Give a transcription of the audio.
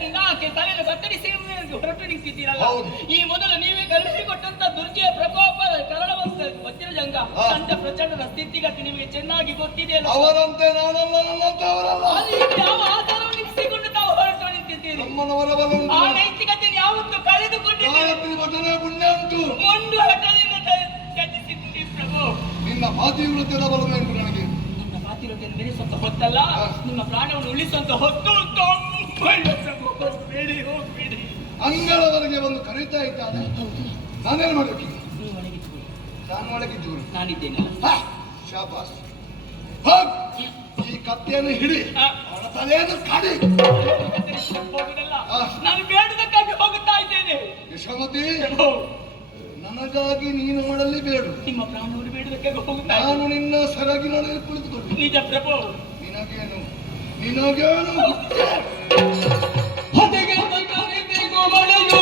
ಆದ್ದರಿಂದ ಆಕೆ ತಲೆಯನ್ನು ಕತ್ತರಿಸಿ ಹೊರಟು ನಿಂತಿದ್ದೀರಲ್ಲ. ಹೌದು. ಈ ಮೊದಲು ನೀವೇ ಕಲಿಸಿಕೊಟ್ಟಂತ ದುರ್ಜಯ ಪ್ರಕೋಪ ಕನ್ನಡವಂತ ವಜ್ರಜಂಗ ಸಂತ ಪ್ರಚಂಡದ ಸ್ಥಿತಿಗತಿ ನಿಮಗೆ ಚೆನ್ನಾಗಿ ಗೊತ್ತಿದೆಯಲ್ಲ. ಅವರಂತೆ ನಾನಲ್ಲ, ನನ್ನಂತೆ ಅವರಲ್ಲ. ಅದು ಈಗ ಯಾವ ಆಧಾರವನ್ನು ಇರಿಸಿಕೊಂಡು ತಾವು ಹೊರಟು ನಿಂತಿದ್ದೀರಿ? ನಮ್ಮನವರವರನ್ನು ಆ ನೈತಿಕತೆ ಯಾವತ್ತು ಕಳೆದುಕೊಂಡಿದ್ದೀರಿ? ಗಾಯತ್ರಿ ಭಟನೆ ಪುಣ್ಯ ಉಂಟು. ಒಂದು ಹಠದಿಂದ ತ್ಯಜಿಸಿದ್ದೀರಿ ಪ್ರಭು. ನಿನ್ನ ಪಾತಿವ್ರತ್ಯದ ಬಲವೇ ಉಂಟು ನನಗೆ. ನನ್ನ ಪಾತಿವ್ರತೆಯನ್ನು ಬೆಳೆಸುವಂತ ಹೊತ್ತಲ್ಲ, ನಿಮ್ಮ ಪ್ರಾಣವನ್ನು ಉಳಿಸುವಂತ ಹೊತ್ತು ಉಂಟು. ಹೋಗ್ಬೇಡಿ ಹೋಗ್ಬೇಡಿ. ಅಂಗಳವರೆಗೆ ಬಂದು ಕರೀತಾ ಇದ್ದಾನೆ. ನಾನೇನು ಮಾಡಬೇಕು? ನೀವು ಒಳಗಿದ್ದುಕೊಳ್ಳಿ, ನಾನು ಒಳಗಿದ್ದು ನಾನಿದ್ದೇನಲ್ಲ. ಶಾಬಾಸ್. ಹೋಗ್, ಈ ಕತ್ತೆಯನ್ನು ಹಿಡಿ, ಅವನ ತಲೆಯನ್ನು ಕಡಿ. ಹೋಗುದಲ್ಲ, ನಾನು ಬೇಡದಕ್ಕಾಗಿ ಹೋಗುತ್ತಾ ಇದ್ದೇನೆ. ಯಶೋಮತಿ, ಪ್ರಭು, ನನಗಾಗಿ ನೀನು ಮಾಡಲಿ ಬೇಡು. ನಿಮ್ಮ ಪ್ರಾಣವನ್ನು ಬೇಡದಕ್ಕಾಗಿ ಹೋಗುತ್ತಾ ನಾನು ನಿನ್ನ ಸೆರಗಿನಲ್ಲಿ ಕುಳಿತುಕೊಳ್ಳಿ. ನಿಜ ಪ್ರಭು. ನಿನಗೇನು ನಿನಗೇನು ಹೊದೆಗೆ ಮಳೆಯೋ